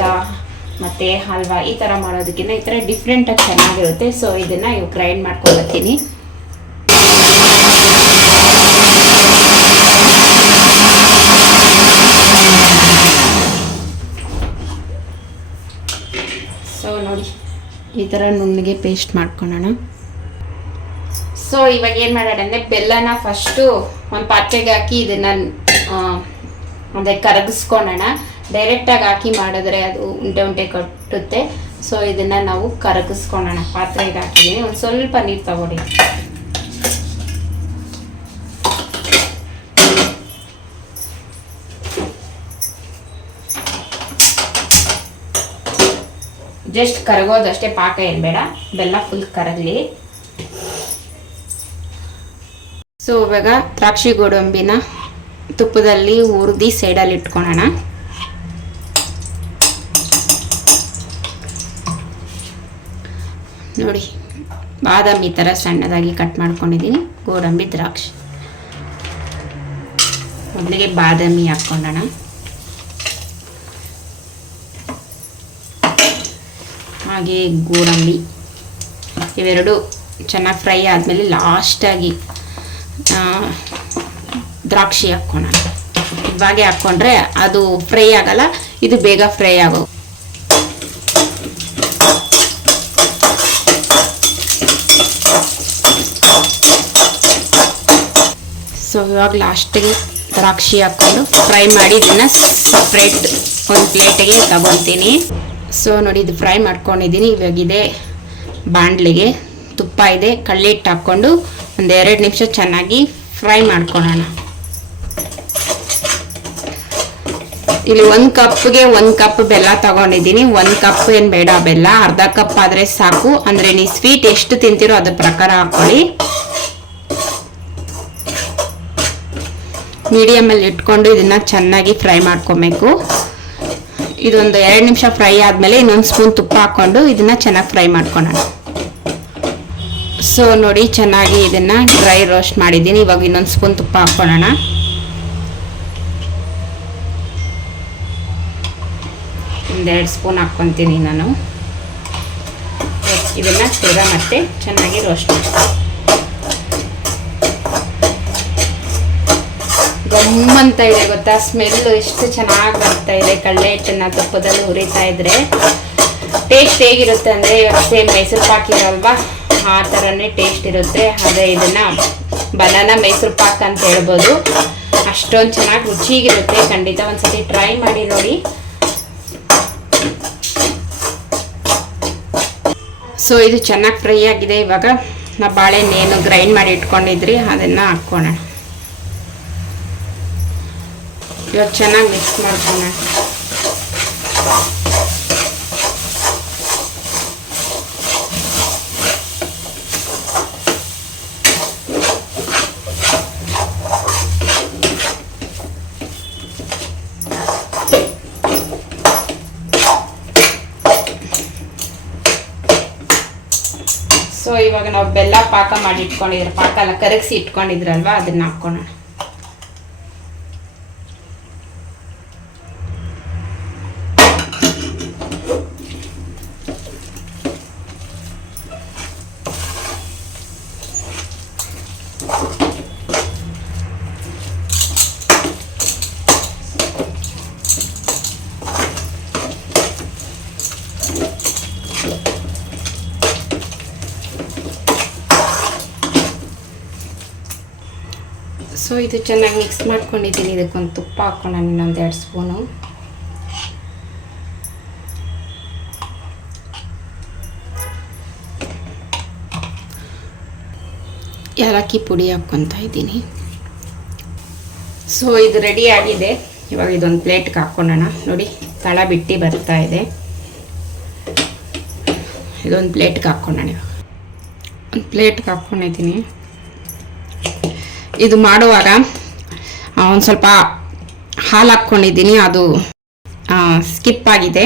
ಮತ್ತು ಹಲ್ವಾ ಈ ಥರ ಮಾಡೋದಕ್ಕಿಂತ ಈ ಥರ ಡಿಫ್ರೆಂಟಾಗಿ ಚೆನ್ನಾಗಿರುತ್ತೆ. ಸೊ ಇದನ್ನು ಇವು ಗ್ರೈಂಡ್ ಮಾಡ್ಕೊಳ್ತೀನಿ. ಸೊ ನೋಡಿ, ಈ ಥರ ನುಣ್ಣಗೆ ಪೇಸ್ಟ್ ಮಾಡ್ಕೊಳ್ಳೋಣ. ಸೊ ಇವಾಗ ಏನು ಮಾಡೋಣ ಅಂದರೆ ಬೆಲ್ಲನ ಫಸ್ಟು ಒಂದು ಪಾತ್ರೆಗೆ ಹಾಕಿ ಇದನ್ನು ಅದೇ ಕರಗಿಸ್ಕೊಳ್ಳೋಣ. ಡೈರೆಕ್ಟಾಗಿ ಹಾಕಿ ಮಾಡಿದ್ರೆ ಅದು ಉಂಟೆ ಉಂಟೆ ಕಟ್ಟುತ್ತೆ. ಸೊ ಇದನ್ನು ನಾವು ಕರಗಿಸ್ಕೊಳ್ಳೋಣ. ಪಾತ್ರೆಗೆ ಹಾಕಿದ್ದೀನಿ, ಒಂದು ಸ್ವಲ್ಪ ನೀರು ತಗೊಳ್ಳಿ. ಜಸ್ಟ್ ಕರಗೋದಷ್ಟೇ, ಪಾಕ ಏನು ಬೇಡ, ಬೆಲ್ಲ ಫುಲ್ ಕರಗಲಿ. ಸೊ ಇವಾಗ ದ್ರಾಕ್ಷಿ ಗೋಡಂಬಿನ ತುಪ್ಪದಲ್ಲಿ ಹುರಿದು ಸೈಡಲ್ಲಿ ಇಟ್ಕೊಳ್ಳೋಣ. ನೋಡಿ, ಬಾದಾಮಿ ಥರ ಸಣ್ಣದಾಗಿ ಕಟ್ ಮಾಡ್ಕೊಂಡಿದ್ದೀನಿ. ಗೋಡಂಬಿ, ದ್ರಾಕ್ಷಿ. ಮೊದಲಿಗೆ ಬಾದಾಮಿ ಹಾಕ್ಕೊಳ್ಳೋಣ. ಹಾಗೆ ಗೋಡಂಬಿ ಇವೆರಡು ಚೆನ್ನಾಗಿ ಫ್ರೈ ಆದಮೇಲೆ ಲಾಸ್ಟಾಗಿ ದ್ರಾಕ್ಷಿ ಹಾಕ್ಕೊಳ್ಳೋಣ. ಇವಾಗೆ ಹಾಕ್ಕೊಂಡ್ರೆ ಅದು ಫ್ರೈ ಆಗಲ್ಲ, ಇದು ಬೇಗ ಫ್ರೈ ಆಗೋ. ಸೊ ಇವಾಗ ಲಾಸ್ಟಿಗೆ ದ್ರಾಕ್ಷಿ ಹಾಕ್ಕೊಂಡು ಫ್ರೈ ಮಾಡಿ ಇದನ್ನು ಸಪ್ರೇಟ್ ಒಂದು ಪ್ಲೇಟಿಗೆ ತಗೊತೀನಿ. ಸೊ ನೋಡಿ, ಇದು ಫ್ರೈ ಮಾಡ್ಕೊಂಡಿದ್ದೀನಿ. ಇವಾಗಿದೆ ಬಾಣಲಿಗೆ ತುಪ್ಪ ಇದೆ, ಕಡಲೆ ಹಿಟ್ಟು ಹಾಕ್ಕೊಂಡು ಒಂದು 2 ನಿಮಿಷ ಚೆನ್ನಾಗಿ ಫ್ರೈ ಮಾಡ್ಕೊಳ್ಳೋಣ. ಇಲ್ಲಿ 1 ಕಪ್ಗೆ 1 ಕಪ್ ಬೆಲ್ಲ ತಗೊಂಡಿದ್ದೀನಿ. 1 ಕಪ್ ಏನು ಬೇಡ ಬೆಲ್ಲ, ಅರ್ಧ ಕಪ್ ಆದರೆ ಸಾಕು. ಅಂದರೆ ನೀವು ಸ್ವೀಟ್ ಎಷ್ಟು ತಿಂತೀರೋ ಅದ್ರ ಪ್ರಕಾರ ಹಾಕ್ಕೊಳ್ಳಿ. ಮೀಡಿಯಮಲ್ಲಿ ಇಟ್ಕೊಂಡು ಇದನ್ನು ಚೆನ್ನಾಗಿ ಫ್ರೈ ಮಾಡ್ಕೊಬೇಕು. ಇದೊಂದು 2 ನಿಮಿಷ ಫ್ರೈ ಆದಮೇಲೆ ಇನ್ನೊಂದು ಸ್ಪೂನ್ ತುಪ್ಪ ಹಾಕ್ಕೊಂಡು ಇದನ್ನು ಚೆನ್ನಾಗಿ ಫ್ರೈ ಮಾಡ್ಕೊಳ್ಳೋಣ. ಸೊ ನೋಡಿ, ಚೆನ್ನಾಗಿ ಇದನ್ನು ಡ್ರೈ ರೋಸ್ಟ್ ಮಾಡಿದ್ದೀನಿ. ಇವಾಗ ಇನ್ನೊಂದು ಸ್ಪೂನ್ ತುಪ್ಪ ಹಾಕ್ಕೊಳ್ಳೋಣ. ಒಂದು 2 ಸ್ಪೂನ್ ಹಾಕ್ಕೊತೀನಿ ನಾನು. ಇದನ್ನು ತಿರ್ಗಾ ಮತ್ತೆ ಚೆನ್ನಾಗಿ ರೋಸ್ಟ್ ಮಾಡಿ. ಗಮ್ಮಂತ ಇದೆ ಗೊತ್ತಾ, ಸ್ಮೆಲ್ಲು ಎಷ್ಟು ಚೆನ್ನಾಗಿ ಬರ್ತಾ ಇದೆ. ಕಡಲೆ ಹಿಟ್ಟನ್ನು ತುಪ್ಪದಲ್ಲಿ ಹುರಿತಾ ಇದ್ರೆ ಟೇಸ್ಟ್ ಹೇಗಿರುತ್ತೆ ಅಂದರೆ ಸೇಮ್ ಮೈಸೂರು ಪಾಕ್ ಇರಲ್ವಾ, ಆ ಥರನೇ ಟೇಸ್ಟ್ ಇರುತ್ತೆ. ಅದೇ ಇದನ್ನು ಬನಾನಾ ಮೈಸೂರು ಪಾಕ್ ಅಂತ ಹೇಳ್ಬೋದು. ಅಷ್ಟೊಂದು ಚೆನ್ನಾಗಿ ರುಚಿಗಿರುತ್ತೆ. ಖಂಡಿತ ಒಂದ್ಸತಿ ಟ್ರೈ ಮಾಡಿ ನೋಡಿ. ಸೊ ಇದು ಚೆನ್ನಾಗಿ ಫ್ರೈ ಆಗಿದೆ. ಇವಾಗ ನಾವು ಬಾಳೆಹಣ್ಣೇನು ಗ್ರೈಂಡ್ ಮಾಡಿ ಇಟ್ಕೊಂಡಿದ್ರಿ ಅದನ್ನು ಹಾಕ್ಕೊಳ್ಳೋಣ. ಇವಾಗ ಚೆನ್ನಾಗಿ ಮಿಕ್ಸ್ ಮಾಡ್ಕೊಳ್ಳೋಣ. ಸೊ ಇವಾಗ ನಾವು ಬೆಲ್ಲ ಪಾಕ ಮಾಡಿ ಇಟ್ಕೊಂಡಿದ್ರೆ, ಪಾಕ ಎಲ್ಲ ಕರಗಿಸಿ ಇಟ್ಕೊಂಡಿದ್ರಲ್ವ, ಅದನ್ನ ಹಾಕೋಣ. ಸೊ ಇದು ಚೆನ್ನಾಗಿ ಮಿಕ್ಸ್ ಮಾಡ್ಕೊಂಡಿದ್ದೀನಿ. ಇದಕ್ಕೊಂದು ತುಪ್ಪ ಹಾಕೋಣ, ಇನ್ನೊಂದು 2 ಸ್ಪೂನು. ಏಲಕ್ಕಿ ಪುಡಿ ಹಾಕ್ಕೊತಾ ಇದ್ದೀನಿ. ಸೊ ಇದು ರೆಡಿ ಆಗಿದೆ. ಇವಾಗ ಇದೊಂದು ಪ್ಲೇಟ್ಗೆ ಹಾಕ್ಕೊಳ್ಳೋಣ. ನೋಡಿ ತಳ ಬಿಟ್ಟು ಬರ್ತಾ ಇದೆ. ಇದೊಂದು ಪ್ಲೇಟ್ಗೆ ಹಾಕ್ಕೊಳ್ಳೋಣ. ಇವಾಗ ಒಂದು ಪ್ಲೇಟ್ಗೆ ಹಾಕ್ಕೊಂಡಿದ್ದೀನಿ. ಇದು ಮಾಡುವಾಗ ಒಂದು ಸ್ವಲ್ಪ ಹಾಲು ಹಾಕ್ಕೊಂಡಿದ್ದೀನಿ, ಅದು ಸ್ಕಿಪ್ ಆಗಿದೆ.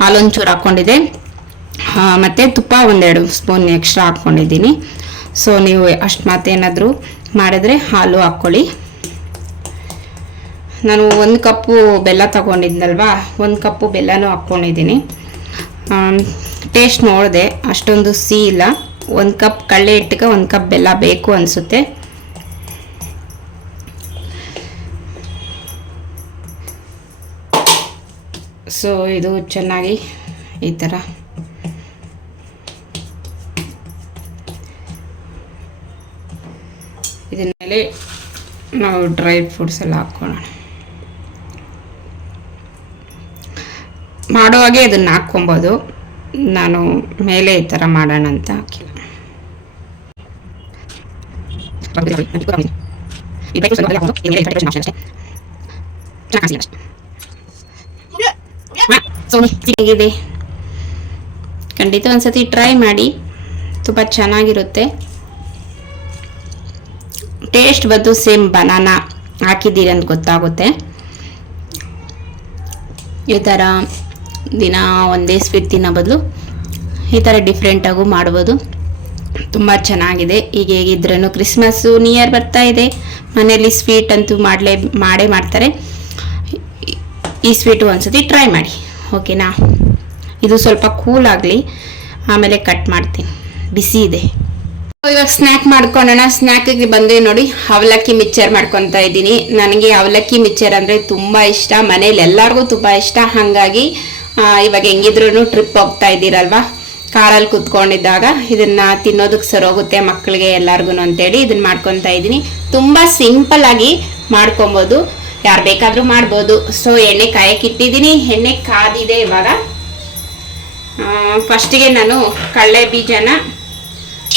ಹಾಲೊಂಚೂರು ಹಾಕ್ಕೊಂಡಿದ್ದೆ, ಮತ್ತು ತುಪ್ಪ 1-2 ಸ್ಪೂನ್ ಎಕ್ಸ್ಟ್ರಾ ಹಾಕ್ಕೊಂಡಿದ್ದೀನಿ. ಸೊ ನೀವು ಅಷ್ಟು ಮಾತೇನಾದರೂ ಮಾಡಿದ್ರೆ ಹಾಲು ಹಾಕ್ಕೊಳ್ಳಿ. ನಾನು 1 ಕಪ್ಪು ಬೆಲ್ಲ ತಗೊಂಡಿದ್ನಲ್ವಾ, 1 ಕಪ್ಪು ಬೆಲ್ಲನೂ ಹಾಕ್ಕೊಂಡಿದ್ದೀನಿ. ಟೇಸ್ಟ್ ನೋಡಿದೆ, ಅಷ್ಟೊಂದು ಸಿಹಿ ಇಲ್ಲ. 1 ಕಪ್ ಕಡಲೆ ಹಿಟ್ಟಿಗೆ 1 ಕಪ್ ಬೆಲ್ಲ ಬೇಕು ಅನಿಸುತ್ತೆ. ಸೊ ಇದು ಚೆನ್ನಾಗಿ ಈ ಥರ ಇದರ ಮೇಲೆ ನಾವು ಡ್ರೈ ಫ್ರೂಟ್ಸ್ ಎಲ್ಲ ಹಾಕ್ಕೊಳ್ಳೋಣ. ಮಾಡುವಾಗೆ ಇದನ್ನು ಹಾಕ್ಕೊಬೋದು. ನಾನು ಮೇಲೆ ಈ ಥರ ಮಾಡೋಣ ಅಂತ ಹಾಕಿಲ್ಲ. ಹೇಗಿದೆ ಖಂಡಿತ ಒಂದ್ಸತಿ ಟ್ರೈ ಮಾಡಿ, ತುಂಬ ಚೆನ್ನಾಗಿರುತ್ತೆ. ಟೇಸ್ಟ್ ಬಂದು ಸೇಮ್ ಬನಾನಾ ಹಾಕಿದ್ದೀರಿ ಅಂತ ಗೊತ್ತಾಗುತ್ತೆ. ಈ ಥರ ದಿನ ಒಂದೇ ಸ್ವೀಟ್ ತಿನ್ನೋ ಬದಲು ಈ ಥರ ಡಿಫ್ರೆಂಟಾಗೂ ಮಾಡ್ಬೋದು. ತುಂಬ ಚೆನ್ನಾಗಿದೆ. ಈಗ ಹೇಗಿದ್ರೂ ಕ್ರಿಸ್ಮಸ್ಸು ನ್ಯೂ ಇಯರ್ ಬರ್ತಾ ಇದೆ, ಮನೆಯಲ್ಲಿ ಸ್ವೀಟ್ ಅಂತೂ ಮಾಡೇ ಮಾಡ್ತಾರೆ. ಈ ಸ್ವೀಟು ಒಂದ್ಸತಿ ಟ್ರೈ ಮಾಡಿ, ಓಕೆನಾ? ಇದು ಸ್ವಲ್ಪ ಕೂಲ್ ಆಗಲಿ, ಆಮೇಲೆ ಕಟ್ ಮಾಡ್ತೀನಿ, ಬಿಸಿ ಇದೆ. ಇವಾಗ ಸ್ನ್ಯಾಕ್ ಮಾಡ್ಕೊಳ್ಳೋಣ. ಸ್ನ್ಯಾಕಿಗೆ ಬಂದೆ ನೋಡಿ, ಅವಲಕ್ಕಿ ಮಿಕ್ಚರ್ ಮಾಡ್ಕೊತಾ ಇದ್ದೀನಿ. ನನಗೆ ಅವಲಕ್ಕಿ ಮಿಕ್ಚರ್ ಅಂದರೆ ತುಂಬ ಇಷ್ಟ, ಮನೇಲಿ ಎಲ್ಲರಿಗೂ ತುಂಬ ಇಷ್ಟ. ಹಾಗಾಗಿ ಇವಾಗ ಹೆಂಗಿದ್ರು ಟ್ರಿಪ್ ಹೋಗ್ತಾ ಇದ್ದೀರಲ್ವಾ, ಕಾರಲ್ಲಿ ಕುತ್ಕೊಂಡಿದ್ದಾಗ ಇದನ್ನು ತಿನ್ನೋದಕ್ಕೆ ಸರೋಗುತ್ತೆ ಮಕ್ಕಳಿಗೆ ಎಲ್ಲರಿಗೂ ಅಂತೇಳಿ ಇದನ್ನು ಮಾಡ್ಕೊತಾ ಇದ್ದೀನಿ. ತುಂಬ ಸಿಂಪಲ್ಲಾಗಿ ಮಾಡ್ಕೊಬೋದು, ಯಾರು ಬೇಕಾದರೂ ಮಾಡ್ಬೋದು. ಸೊ ಎಣ್ಣೆ ಕಾಯಕ್ಕೆ ಇಟ್ಟಿದ್ದೀನಿ, ಎಣ್ಣೆ ಕಾದಿದೆ. ಇವಾಗ ಫಸ್ಟಿಗೆ ನಾನು ಕಡಲೆ ಬೀಜನ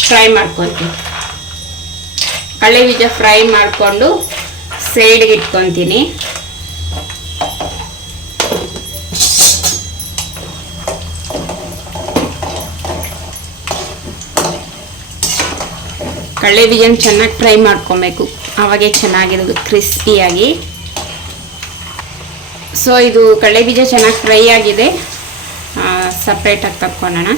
ಫ್ರೈ ಮಾಡ್ಕೊತೀನಿ. ಕಡಲೆ ಬೀಜ ಫ್ರೈ ಮಾಡಿಕೊಂಡು ಸೈಡ್ಗೆ ಇಟ್ಕೊತೀನಿ. ಕಡಲೆ ಬೀಜನ ಚೆನ್ನಾಗಿ ಫ್ರೈ ಮಾಡ್ಕೊಬೇಕು, ಅವಾಗೆ ಚೆನ್ನಾಗಿರೋದು ಕ್ರಿಸ್ಪಿಯಾಗಿ. ಸೊ ಇದು ಕಡಲೆ ಬೀಜ ಚೆನ್ನಾಗಿ ಫ್ರೈ ಆಗಿದೆ, ಸಪ್ರೇಟಾಗಿ ತಕ್ಕೊಳ್ಳೋಣ.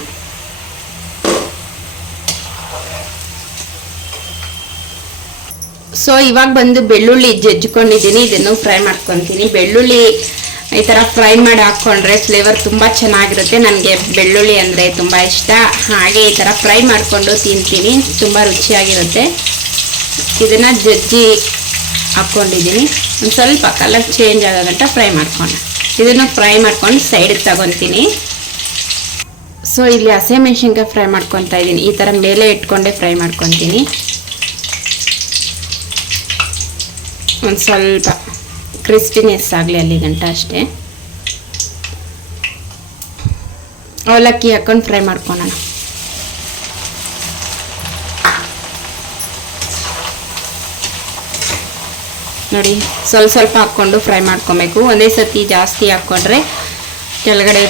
ಸೊ ಇವಾಗ ಬಂದು ಬೆಳ್ಳುಳ್ಳಿ ಜಜ್ಜಿಕೊಂಡಿದ್ದೀನಿ, ಇದನ್ನು ಫ್ರೈ ಮಾಡ್ಕೊತೀನಿ. ಬೆಳ್ಳುಳ್ಳಿ ಈ ಥರ ಫ್ರೈ ಮಾಡಿ ಹಾಕ್ಕೊಂಡ್ರೆ ಫ್ಲೇವರ್ ತುಂಬ ಚೆನ್ನಾಗಿರುತ್ತೆ. ನನಗೆ ಬೆಳ್ಳುಳ್ಳಿ ಅಂದರೆ ತುಂಬ ಇಷ್ಟ, ಹಾಗೆ ಈ ಥರ ಫ್ರೈ ಮಾಡಿಕೊಂಡು ತಿಂತೀನಿ, ತುಂಬ ರುಚಿಯಾಗಿರುತ್ತೆ. ಇದನ್ನು ಜಜ್ಜಿ ಹಾಕ್ಕೊಂಡಿದ್ದೀನಿ. ಒಂದು ಸ್ವಲ್ಪ ಕಲರ್ ಚೇಂಜ್ ಆಗೋ ಗಂಟ ಫ್ರೈ ಮಾಡ್ಕೊಂಡು ಇದನ್ನು ಫ್ರೈ ಮಾಡ್ಕೊಂಡು ಸೈಡಿಗೆ ತಗೊತೀನಿ. ಸೊ ಇಲ್ಲಿ ಹಸಿಮೆಣ್ಸಿನ್ಕಾಯಿ ಫ್ರೈ ಮಾಡ್ಕೊತಾ ಇದ್ದೀನಿ. ಈ ಥರ ಮೇಲೆ ಇಟ್ಕೊಂಡೆ ಫ್ರೈ ಮಾಡ್ಕೊತೀನಿ. ಒಂದು ಸ್ವಲ್ಪ ಕ್ರಿಸ್ಪಿನೆಸ್ ಆಗಲಿ ಅಲ್ಲಿ ಗಂಟ ಅಷ್ಟೇ. ಅವಲಕ್ಕಿ ಹಾಕೊಂಡು ಫ್ರೈ ಮಾಡ್ಕೊಳ್ಳೋಣ. ನೋಡಿ ಸ್ವಲ್ಪ ಸ್ವಲ್ಪ ಹಾಕ್ಕೊಂಡು ಫ್ರೈ ಮಾಡ್ಕೊಬೇಕು. ಒಂದೇ ಸತಿ ಜಾಸ್ತಿ ಹಾಕ್ಕೊಂಡ್ರೆ ಕೆಳಗಡೆ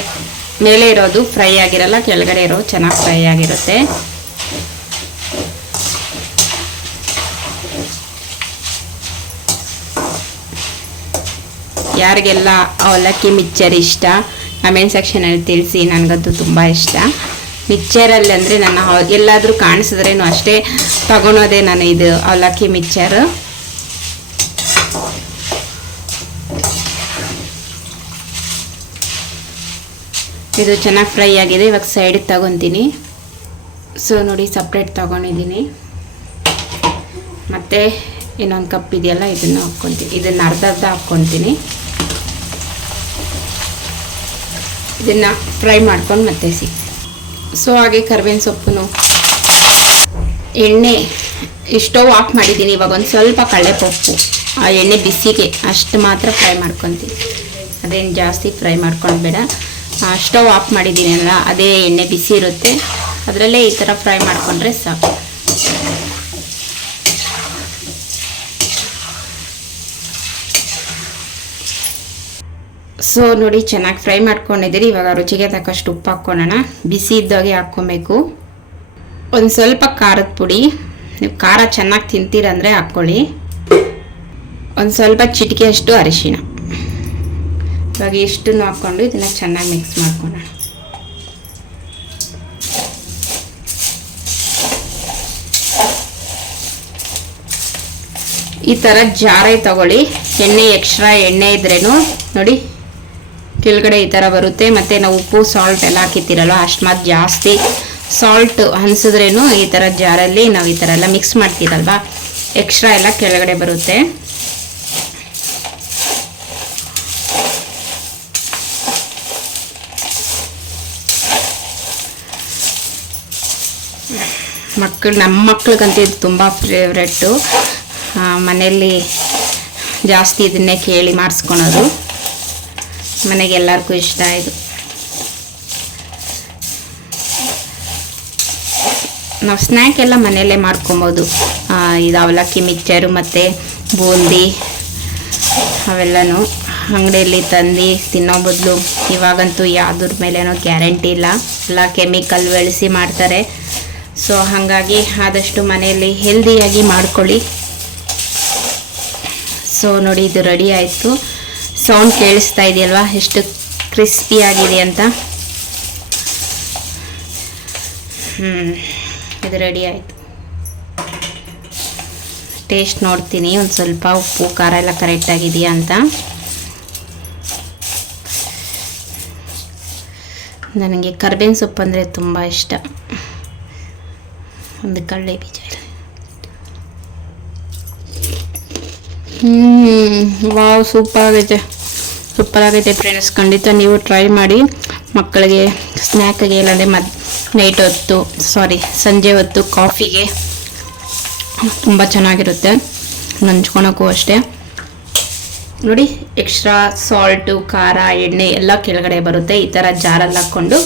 ಮೇಲೆ ಇರೋದು ಫ್ರೈ ಆಗಿರಲ್ಲ, ಕೆಳಗಡೆ ಇರೋದು ಚೆನ್ನಾಗಿ ಫ್ರೈ ಆಗಿರುತ್ತೆ. ಯಾರಿಗೆಲ್ಲ ಅವಲಕ್ಕಿ ಮಿಕ್ಚರ್ ಇಷ್ಟ ಕಮೆಂಟ್ ಸೆಕ್ಷನಲ್ಲಿ ತಿಳಿಸಿ. ನನಗಂತೂ ತುಂಬ ಇಷ್ಟ ಮಿಕ್ಚರಲ್ಲಿ. ಅಂದರೆ ನನ್ನ ಎಲ್ಲಾದರೂ ಕಾಣಿಸಿದ್ರೇನು ಅಷ್ಟೇ ತಗೊಳೋದೆ ನಾನು ಇದು ಅವಲಕ್ಕಿ ಮಿಕ್ಚರ್. ಇದು ಚೆನ್ನಾಗಿ ಫ್ರೈ ಆಗಿದೆ. ಇವಾಗ ಸೈಡಿಗೆ ತಗೊತೀನಿ. ಸೊ ನೋಡಿ ಸಪ್ರೇಟ್ ತಗೊಂಡಿದ್ದೀನಿ. ಮತ್ತು ಇನ್ನೊಂದು ಕಪ್ ಇದೆಯಲ್ಲ ಇದನ್ನು ಹಾಕ್ಕೊತೀನಿ. ಇದನ್ನು ಅರ್ಧ ಹಾಕ್ಕೊತೀನಿ. ಇದನ್ನು ಫ್ರೈ ಮಾಡ್ಕೊಂಡು ಮತ್ತೆ ಸೊ ಹಾಗೆ ಕರಿಬೇವಿನ ಸೊಪ್ಪು, ಎಣ್ಣೆ ಸ್ಟವ್ ಆಫ್ ಮಾಡಿದ್ದೀನಿ. ಇವಾಗ ಒಂದು ಸ್ವಲ್ಪ ಕಡಲೆಪಪ್ಪು ಆ ಎಣ್ಣೆ ಬಿಸಿಗೆ ಅಷ್ಟು ಮಾತ್ರ ಫ್ರೈ ಮಾಡ್ಕೊತೀನಿ. ಅದೇನು ಜಾಸ್ತಿ ಫ್ರೈ ಮಾಡ್ಕೊಂಡು ಬೇಡ. ಸ್ಟವ್ ಆಫ್ ಮಾಡಿದ್ದೀನಲ್ಲ ಅದೇ ಎಣ್ಣೆ ಬಿಸಿ ಇರುತ್ತೆ, ಅದರಲ್ಲೇ ಈ ಥರ ಫ್ರೈ ಮಾಡಿಕೊಂಡ್ರೆ ಸಾಕು. ಸೊ ನೋಡಿ ಚೆನ್ನಾಗಿ ಫ್ರೈ ಮಾಡ್ಕೊಂಡಿದ್ದೀರಿ. ಇವಾಗ ರುಚಿಗೆ ತಕ್ಕಷ್ಟು ಉಪ್ಪು ಹಾಕ್ಕೊಳ್ಳೋಣ. ಬಿಸಿ ಇದ್ದಾಗೆ ಹಾಕ್ಕೊಬೇಕು. ಒಂದು ಸ್ವಲ್ಪ ಖಾರದ ಪುಡಿ, ನೀವು ಖಾರ ಚೆನ್ನಾಗಿ ತಿಂತೀರಂದರೆ ಹಾಕ್ಕೊಳ್ಳಿ. ಒಂದು ಸ್ವಲ್ಪ ಚಿಟಿಕೆಯಷ್ಟು ಅರಿಶಿಣ. ಇವಾಗ ಇಷ್ಟನ್ನು ಹಾಕ್ಕೊಂಡು ಇದನ್ನು ಚೆನ್ನಾಗಿ ಮಿಕ್ಸ್ ಮಾಡ್ಕೊಳ್ಳೋಣ. ಈ ಥರ ಜಾರೇ ತಗೊಳ್ಳಿ. ಎಣ್ಣೆ ಎಕ್ಸ್ಟ್ರಾ ಎಣ್ಣೆ ಇದ್ರೇನು ನೋಡಿ ಕೆಳಗಡೆ ಈ ಥರ ಬರುತ್ತೆ. ಮತ್ತು ನಾವು ಉಪ್ಪು ಸಾಲ್ಟ್ ಎಲ್ಲ ಹಾಕಿರ್ತೀರಲ್ವ ಅಷ್ಟು ಮಾತ್ರ ಜಾಸ್ತಿ ಸಾಲ್ಟ್ ಅನಿಸಿದ್ರೇನು ಈ ಥರ ಜಾರಲ್ಲಿ ನಾವು ಈ ಥರ ಎಲ್ಲ ಮಿಕ್ಸ್ ಮಾಡ್ತೀರಲ್ವ ಎಕ್ಸ್ಟ್ರಾ ಎಲ್ಲ ಕೆಳಗಡೆ ಬರುತ್ತೆ. ನಮ್ಮ ಮಕ್ಳಿಗಂತೂ ಇದು ತುಂಬ ಫೇವ್ರೆಟ್ಟು. ಮನೆಯಲ್ಲಿ ಜಾಸ್ತಿ ಇದನ್ನೇ ಕೇಳಿ ಮಾಡಿಸ್ಕೊಳೋದು. ಮನೆಗೆ ಎಲ್ಲರಿಗೂ ಇಷ್ಟ ಇದು. ನಾವು ಸ್ನ್ಯಾಕ್ ಎಲ್ಲ ಮನೆಯಲ್ಲೇ ಮಾಡ್ಕೊಬೋದು. ಇದು ಅವಲಕ್ಕಿ ಮಿಕ್ಚರು ಮತ್ತು ಬೂಂದಿ ಅವೆಲ್ಲನೂ ಅಂಗಡಿಯಲ್ಲಿ ತಂದು ತಿನ್ನೋ ಬದಲು ಇವಾಗಂತೂ ಯಾವುದ್ರ ಮೇಲೇನೋ ಗ್ಯಾರಂಟಿ ಇಲ್ಲ, ಎಲ್ಲ ಕೆಮಿಕಲ್ ಬೆಳೆಸಿ ಮಾಡ್ತಾರೆ. ಸೊ ಹಾಗಾಗಿ ಆದಷ್ಟು ಮನೆಯಲ್ಲಿ ಹೆಲ್ದಿಯಾಗಿ ಮಾಡ್ಕೊಳ್ಳಿ. ಸೊ ನೋಡಿ ಇದು ರೆಡಿ ಆಯಿತು. ಸೌಂಡ್ ಕೇಳಿಸ್ತಾ ಇದೆಯಲ್ವಾ ಎಷ್ಟು ಕ್ರಿಸ್ಪಿಯಾಗಿದೆ ಅಂತ. ಇದು ರೆಡಿ ಆಯಿತು. ಟೇಸ್ಟ್ ನೋಡ್ತೀನಿ ಒಂದು ಸ್ವಲ್ಪ ಉಪ್ಪು ಖಾರ ಎಲ್ಲ ಕರೆಕ್ಟಾಗಿದೆಯಾ ಅಂತ. ನನಗೆ ಕರಿಬೇವಿನ ಸೊಪ್ಪು ಅಂದರೆ ತುಂಬ ಇಷ್ಟ. ಒಂದು ಕಡಲೆ ಬೀಜ ವಾವ್ ಸೂಪರ್ ಆಗೈತೆ ಫ್ರೆಂಡ್ಸ್. ಖಂಡಿತ ನೀವು ಟ್ರೈ ಮಾಡಿ ಮಕ್ಕಳಿಗೆ ಸ್ನ್ಯಾಕ್ಗೆ, ಇಲ್ಲಾಂದರೆ ನೈಟ್ ಹೊತ್ತು ಸಂಜೆ ಹೊತ್ತು ಕಾಫಿಗೆ ತುಂಬ ಚೆನ್ನಾಗಿರುತ್ತೆ. ನಂಚ್ಕೊಳಕ್ಕೂ ಅಷ್ಟೇ. ನೋಡಿ ಎಕ್ಸ್ಟ್ರಾ ಸಾಲ್ಟು ಖಾರ ಎಣ್ಣೆ ಎಲ್ಲ ಕೆಳಗಡೆ ಬರುತ್ತೆ. ಈ ಥರ ಜಾರಲ್ಲಿ ಹಾಕ್ಕೊಂಡು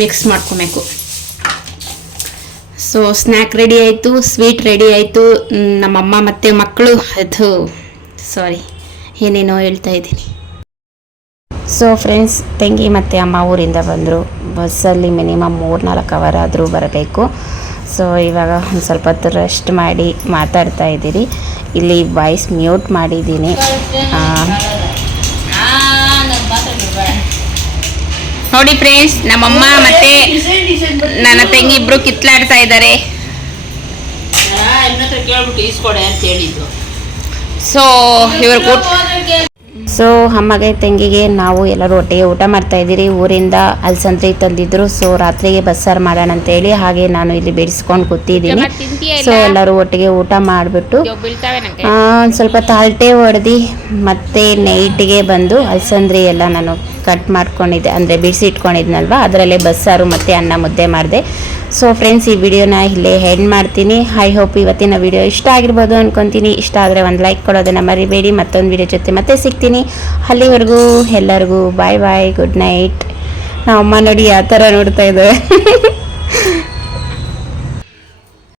ಮಿಕ್ಸ್ ಮಾಡ್ಕೊಬೇಕು. ಸೊ ಸ್ನ್ಯಾಕ್ ರೆಡಿ ಆಯಿತು, ಸ್ವೀಟ್ ರೆಡಿ ಆಯಿತು. ನಮ್ಮಮ್ಮ ಮತ್ತು ಮಕ್ಕಳು ಏನೇನೋ ಹೇಳ್ತಾ ಇದ್ದೀನಿ. ಸೊ ಫ್ರೆಂಡ್ಸ್, ತಂಗಿ ಮತ್ತು ಅಮ್ಮ ಊರಿಂದ ಬಂದರು. ಬಸ್ಸಲ್ಲಿ ಮಿನಿಮಮ್ 3-4 ಅವರ್ ಆದರೂ ಬರಬೇಕು. ಸೊ ಇವಾಗ ಒಂದು ಸ್ವಲ್ಪ ಹೊತ್ತು ರೆಸ್ಟ್ ಮಾಡಿ ಮಾತಾಡ್ತಾ ಇದ್ದೀರಿ. ಇಲ್ಲಿ ವಾಯ್ಸ್ ಮ್ಯೂಟ್ ಮಾಡಿದ್ದೀನಿ. ನೋಡಿ ಫ್ರೆಂಡ್ಸ್, ನಮ್ಮಮ್ಮ ಮತ್ತೆ ನನ್ನ ತಂಗಿ ಇಬ್ರು ಕಿತ್ಲಾಡ್ತಾ ಇದ್ದಾರೆ. ಸೊ ಅಮ್ಮಗೆ ತಂಗಿಗೆ ನಾವು ಎಲ್ಲರೂ ಒಟ್ಟಿಗೆ ಊಟ ಮಾಡ್ತಾ ಇದ್ದೀರಿ. ಊರಿಂದ ಅಲಸಂದ್ರಿ ತಂದಿದ್ರು. ಸೊ ರಾತ್ರಿಗೆ ಬಸ್ಸಾರು ಮಾಡೋಣ ಅಂತೇಳಿ ಹಾಗೆ ನಾನು ಇಲ್ಲಿ ಬೇಡಿಸ್ಕೊಂಡು ಕೂತಿದ್ದೀನಿ. ಸೊ ಎಲ್ಲರೂ ಒಟ್ಟಿಗೆ ಊಟ ಮಾಡಿಬಿಟ್ಟು ಒಂದು ಸ್ವಲ್ಪ ತಾಲ್ಟೆ ಹೊಡೆದು ಮತ್ತೆ ನೈಟಿಗೆ ಬಂದು ಅಲಸಂದ್ರಿ ಎಲ್ಲ ನಾನು ಕಟ್ ಮಾಡ್ಕೊಂಡಿದ್ದೆ, ಅಂದರೆ ಬಿಡಿಸಿ ಇಟ್ಕೊಂಡಿದ್ನಲ್ವ, ಅದರಲ್ಲೇ ಬಸ್ಸಾರು ಮತ್ತು ಅನ್ನ ಮುದ್ದೆ ಮಾಡಿದೆ. ಸೊ ಫ್ರೆಂಡ್ಸ್, ಈ ವಿಡಿಯೋನ ಇಲ್ಲೇ ಎಂಡ್ ಮಾಡ್ತೀನಿ. ಐ ಹೋಪ್ ಇವತ್ತಿನ ವಿಡಿಯೋ ಇಷ್ಟ ಆಗಿರ್ಬೋದು ಅಂದ್ಕೊತೀನಿ. ಇಷ್ಟ ಆದರೆ ಒಂದು ಲೈಕ್ ಕೊಡೋದನ್ನು ಮರಿಬೇಡಿ. ಮತ್ತೊಂದು ವಿಡಿಯೋ ಜೊತೆ ಮತ್ತೆ ಸಿಗ್ತೀನಿ. ಅಲ್ಲಿವರೆಗೂ ಎಲ್ಲರಿಗೂ ಬಾಯ್ ಬಾಯ್, ಗುಡ್ ನೈಟ್. ನಮ್ಮ ಅಮ್ಮ ನೋಡಿ ಯಾವ ಥರ ನೋಡ್ತಾ ಇದ್ದಾರೆ.